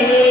mí.